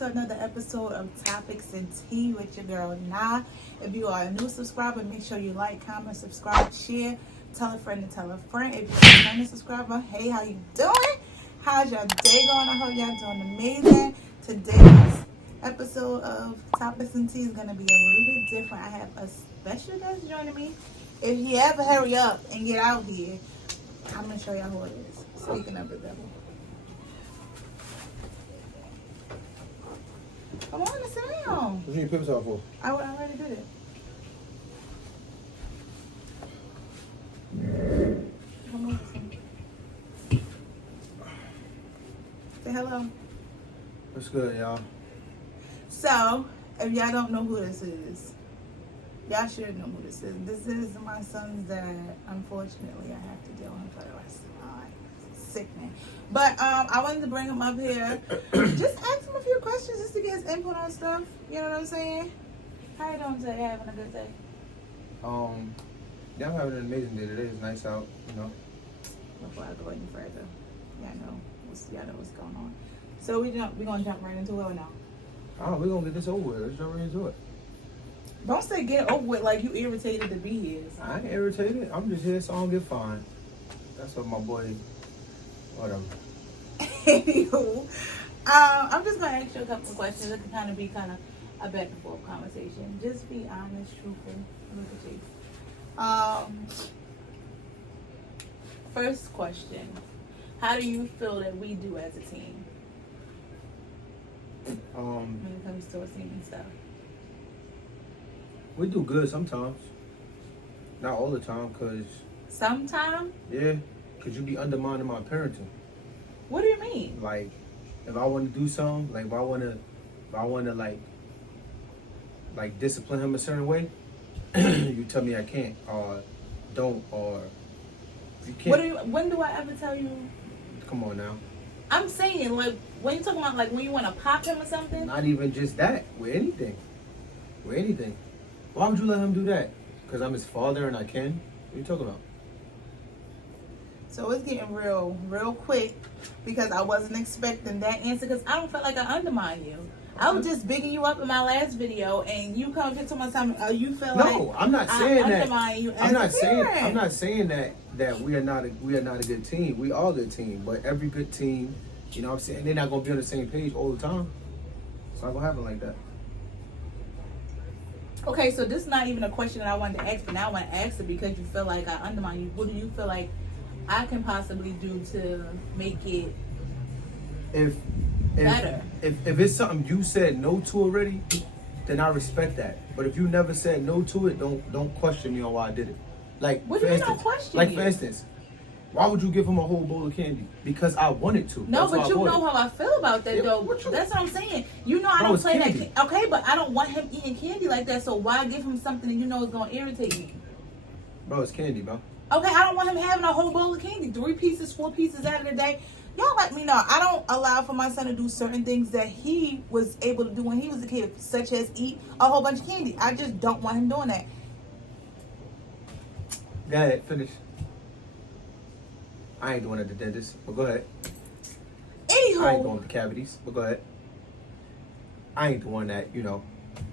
to another episode of Topics and Tea with your girl Nah. If you are a new subscriber, make sure you like, comment, subscribe, share, tell a friend to tell a friend. If you're a returning subscriber, hey, how you doing? How's your day going? I hope y'all doing amazing. Today's episode of Topics and Tea is going to be a little bit different. I have a special guest joining me. If he ever hurry up and get out here, I'm going to show y'all who it is. Speaking of the devil. Come on and sit down. What you need pips out for? I already did it. Come on. Say hello. What's good, y'all? So, if y'all don't know who this is, y'all should know who this is. This is my son's dad. Unfortunately, I have to deal with him for the rest of my life. Sickening. But I wanted to bring him up here. Just ask him a few questions just to get his input on stuff. You know what I'm saying? How you doing today? Having a good day? Yeah, I'm having an amazing day today. It's nice out, you know. Before I go any further, y'all know what's going on. So we gonna jump right into it or no? Oh, we're gonna get this over with. Let's jump right into it. Don't say get it over with like you irritated to be here. So. I ain't irritated. I'm just here so I don't get fined. That's what my boy. Whatever. Anywho, I'm just gonna ask you a couple of questions. It can kind of be a back and forth conversation. Just be honest, truthful, with the chase. First question: how do you feel that we do as a team? When it comes to a team and stuff. We do good sometimes. Not all the time, cause. Sometimes. Yeah, cause you be undermining my parenting. What do you mean? Like, if I want to do something, like if I want to like discipline him a certain way, you tell me I can't or don't or you can't. When do I ever tell you? Come on now. I'm saying, like, when you talking about, like, when you want to pop him or something? Not even just that. With anything. Why would you let him do that? Because I'm his father and I can? What are you talking about? So it's getting real quick because I wasn't expecting that answer because I don't feel like I undermine you. I was just bigging you up in my last video and you come to my time. You feel like no, I'm not saying that. Undermine you I'm not saying that we are not a good team. We are a good team, but every good team, you know what I'm saying, they're not gonna be on the same page all the time. It's not gonna happen like that. Okay, so this is not even a question that I wanted to ask, but now I want to ask it because you feel like I undermine you. What do you feel like I can possibly do to make it better? If it's something you said no to already, then I respect that. But if you never said no to it, don't question me on why I did it. Like, what do you mean don't question like you? For instance, why would you give him a whole bowl of candy? Because I wanted to. No, That's but you know how I feel about that, though. That's what I'm saying. You know I don't play candy. That. Okay, but I don't want him eating candy like that. So why give him something that you know is gonna irritate me? Bro, it's candy, bro. Okay, I don't want him having a whole bowl of candy. 3 pieces, 4 pieces out of the day. Y'all let me know. I don't allow for my son to do certain things that he was able to do when he was a kid, such as eat a whole bunch of candy. I just don't want him doing that. Go ahead, finish. I ain't doing it at the dentist, but go ahead. Anywho. I ain't going with the cavities, but go ahead. I ain't the one that, you know,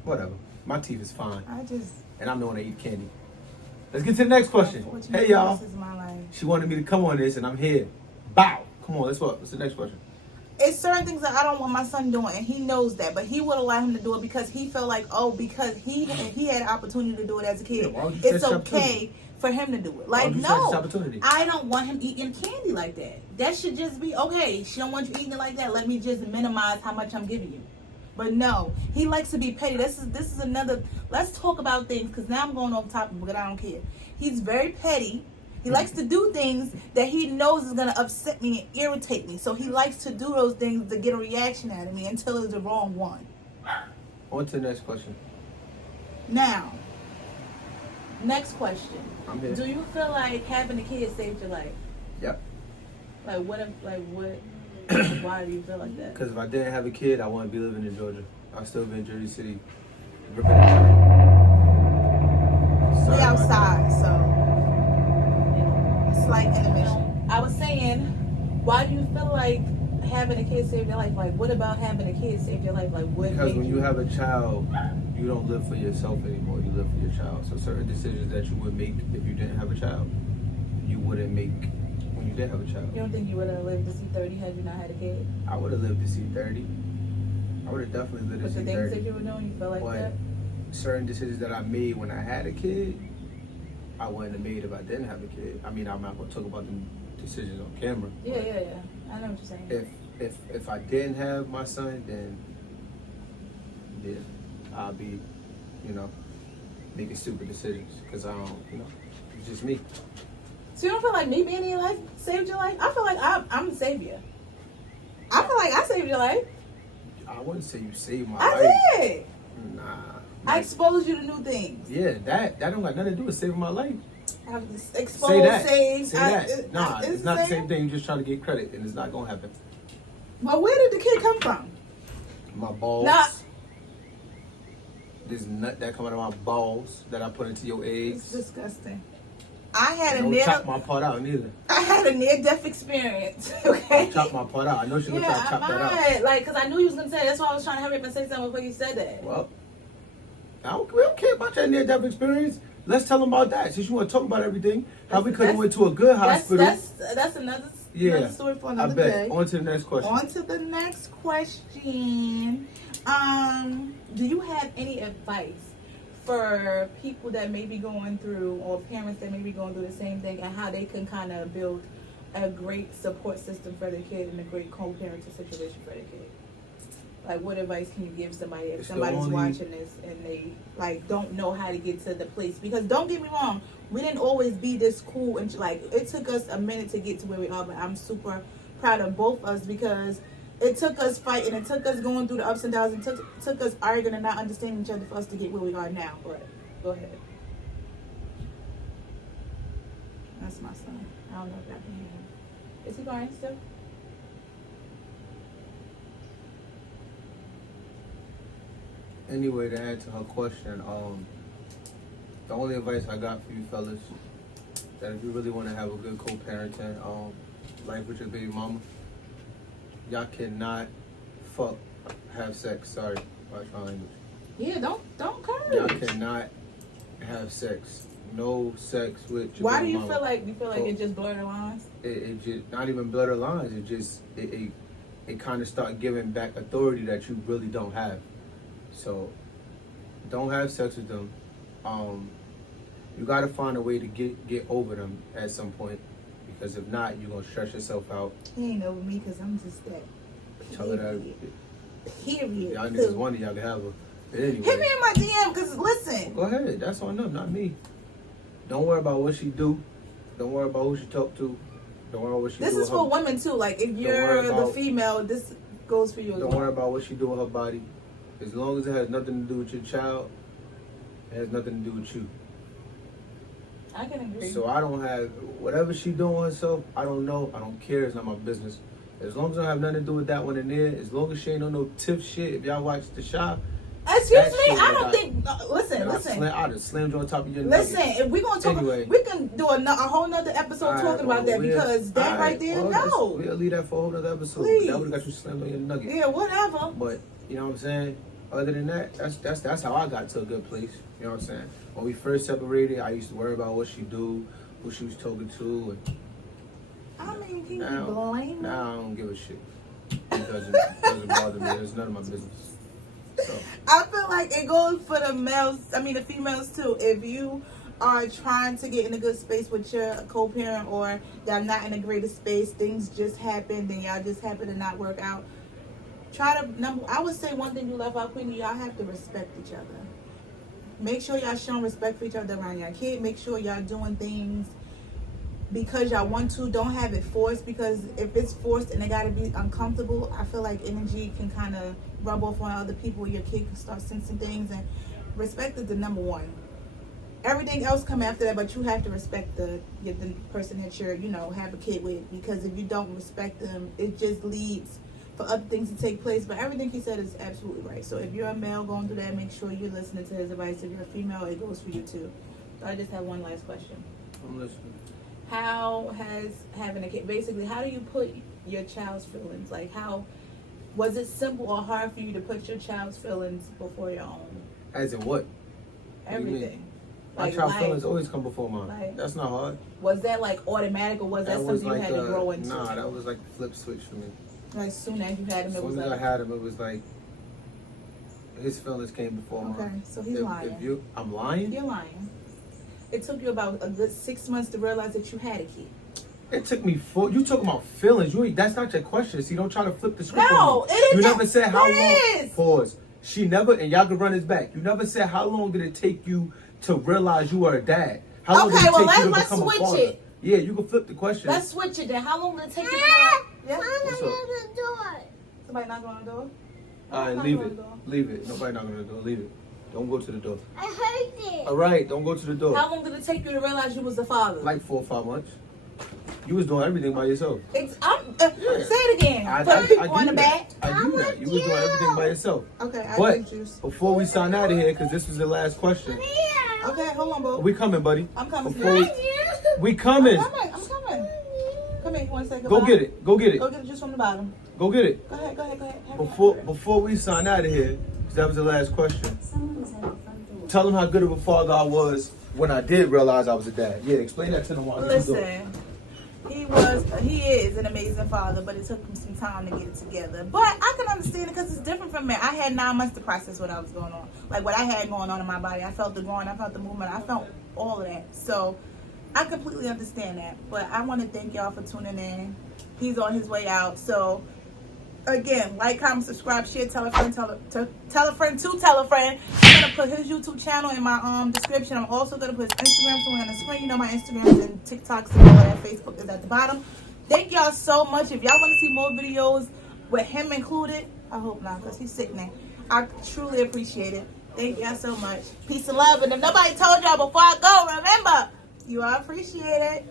whatever. My teeth is fine. And I'm the one that eat candy. Let's get to the next question. Hey, y'all. This is my life. She wanted me to come on this, and I'm here. Bow. Come on, what's the next question? It's certain things that I don't want my son doing, and he knows that, but he would allow him to do it because he felt like, because he had an opportunity to do it as a kid. Yeah, it's okay for him to do it. Like, no, I don't want him eating candy like that. That should just be, okay, she don't want you eating it like that. Let me just minimize how much I'm giving you. But no, he likes to be petty. This is another, let's talk about things, because now I'm going off topic, but I don't care. He's very petty. He likes to do things that he knows is going to upset me and irritate me. So he likes to do those things to get a reaction out of me until it's the wrong one. On to the next question. Now, next question. I'm here. Do you feel like having a kid saved your life? Yep. What? Why do you feel like that? Because if I didn't have a kid, I wouldn't be living in Georgia. I'd still be in Jersey City. We outside, so slight intermission. I was saying, why do you feel like having a kid saved your life? Like, what about having a kid saved your life? Like, what? Because when you have a child, you don't live for yourself anymore. You live for your child. So certain decisions that you would make if you didn't have a child, you wouldn't make when you did have a child. You don't think you would have lived to see 30 had you not had a kid? I would have lived to see 30. I would have definitely lived to see 30. But the things that you were doing, you feel like that? Certain decisions that I made when I had a kid, I wouldn't have made if I didn't have a kid. I mean, I'm not going to talk about the decisions on camera. Yeah. I know what you're saying. If I didn't have my son, then yeah, I'll be, making stupid decisions because I don't, it's just me. So you don't feel like me being in your life saved your life? I feel like I'm the savior. I feel like I saved your life. I wouldn't say you saved my life. I did. Nah. I exposed you to new things. Yeah, that don't got nothing to do with saving my life. Exposed, say that. saved. Say that. Nah, it's not the same thing. You're just trying to get credit, and it's not gonna happen. Well, where did the kid come from? My balls. Nah. This nut that come out of my balls that I put into your eggs. It's disgusting. I had Don't chop my part out neither. I had a near-death experience. Okay. Don't chop my part out. I know she's gonna try to chop that out. Like, cause I knew you was gonna say that. That's why I was trying to hurry up and say something before you said that. Well, we don't care about your near-death experience. Let's tell them about that. Since you want to talk about everything, how we could have went to a good hospital. That's another story for another day. On to the next question. On to the next question. Do you have any advice for people that may be going through, or parents that may be going through the same thing, and how they can kind of build a great support system for their kid and a great co-parenting situation for their kid? Like, what advice can you give somebody if somebody's watching this and they don't know how to get to the place? Because don't get me wrong, we didn't always be this cool, and it took us a minute to get to where we are. But I'm super proud of both of us because it took us fighting, it took us going through the ups and downs, and took us arguing and not understanding each other for us to get where we are now. But go ahead. That's my son. I don't know if I can hear him. Is he going still? Anyway, to answer her question, the only advice I got for you fellas, that if you really want to have a good co-parenting life with your baby mama, y'all cannot have sex. Sorry, watch my language. Yeah, don't curse. Y'all cannot have sex. No sex with your Why baby do you mama. feel like it just blurred the lines? It just not even blur the lines. It just it kind of start giving back authority that you really don't have. So don't have sex with them. You gotta find a way to get over them at some point, because if not, you're gonna stress yourself out. He ain't over me because I'm just that. Tell her that. Period. Y'all niggas wonder y'all can have her. But anyway, hit me in my DM because listen. Go ahead. That's on them, not me. Don't worry about what she do. Don't worry about who she talk to. Don't worry about what she do. This is for women too. Like if you're the female, this goes for you as well. Don't worry about what she do with her body. As long as it has nothing to do with your child, it has nothing to do with you. I can agree. So I don't have, whatever she doing with herself, I don't know. I don't care. It's not my business. As long as I don't have nothing to do with that one in there, as long as she ain't on no tip shit, if y'all watch the shop. Excuse me, I don't think. Listen. I just slammed you on top of your Listen, nugget. if we're gonna talk, anyway, we can do a whole nother episode talking about that because that right there, no. We'll leave that for a whole other episode. Please. That would have got you slammed on your nugget. Yeah, whatever. But you know what I'm saying. Other than that, that's how I got to a good place. You know what I'm saying. When we first separated, I used to worry about what she do, who she was talking to, and I mean, can you blame her? Now I don't give a shit. It doesn't bother me. It's none of my business. So. I feel like it goes for the females too. If you are trying to get in a good space with your co-parent, or y'all not in a greater space, things just happen, then y'all just happen to not work out. I would say one thing you left out, Queenie, y'all have to respect each other. Make sure y'all showing respect for each other around your kid. Make sure y'all doing things because y'all want to. Don't have it forced, because if it's forced and they gotta be uncomfortable, I feel like energy can kind of rub off on other people. Your kid can start sensing things, and respect is the number one. Everything else come after that, but you have to respect the person that you're, have a kid with, because if you don't respect them, it just leads for other things to take place. But everything he said is absolutely right. So if you're a male going through that, make sure you're listening to his advice. If you're a female, it goes for you too. So I just have one last question. I'm listening. how has having a kid, basically, how do you put your child's feelings? Like, how was it simple or hard for you to put your child's feelings before your own? As in what? Everything. My child's feelings always come before mine. Like, that's not hard. Was that like automatic, or was that something you had to grow into? Nah, that was like a flip switch for me. Like, as soon as you had him, it was like... As soon as I had him, it was like, his feelings came before mine. Okay, so he's lying. I'm lying? You're lying. It took you about a good 6 months to realize that you had a kid. It took me you talking about feelings. That's not your question. See, don't try to flip the script. No, it is. You never said how long. Is. Pause. She never, and y'all can run this back. You never said how long did it take you to realize you were a dad? How long did it take you to let's become a switch father? it. Yeah, you can flip the question. Let's switch it then. How long did it take you to Yeah? What's up? Somebody knocking on the door? All right, leave it. Leave it. Nobody knocking on the door. Leave it. Don't go to the door. I heard it. All right, don't go to the door. How long did it take you to realize you was the father? Like 4 or 5 months. You was doing everything by yourself. Say it again. I Put people do on the back. I do that. You was doing everything by yourself. Okay, I But drink juice. before we sign out of here, because this was the last question. Okay, hold on, bro. We coming, buddy. I'm coming. We coming. I'm coming. Come here. You want to say goodbye? Go get it. Go get it. Go get it just from the bottom. Go get it. Go ahead. Before we sign out of here, because that was the last question. Tell them how good of a father I was when I did realize I was a dad. Yeah, explain that to them while Listen, he is an amazing father, but it took him some time to get it together. But I can understand it because it's different from me. I had 9 months to process what I was going on. Like what I had going on in my body. I felt the growing, I felt the movement, I felt all of that. So I completely understand that. But I want to thank y'all for tuning in. He's on his way out. So again, like, comment, subscribe, share, tell a friend, tell a friend to tell a friend. I'm gonna put his YouTube channel in my description. I'm also gonna put his Instagram somewhere on the screen. You know my Instagram and TikToks and all that. Facebook is at the bottom. Thank y'all so much. If y'all want to see more videos with him included, I hope not, because he's sickening. I truly appreciate it. Thank y'all so much. Peace and love. And if nobody told y'all before I go, remember, you are appreciated.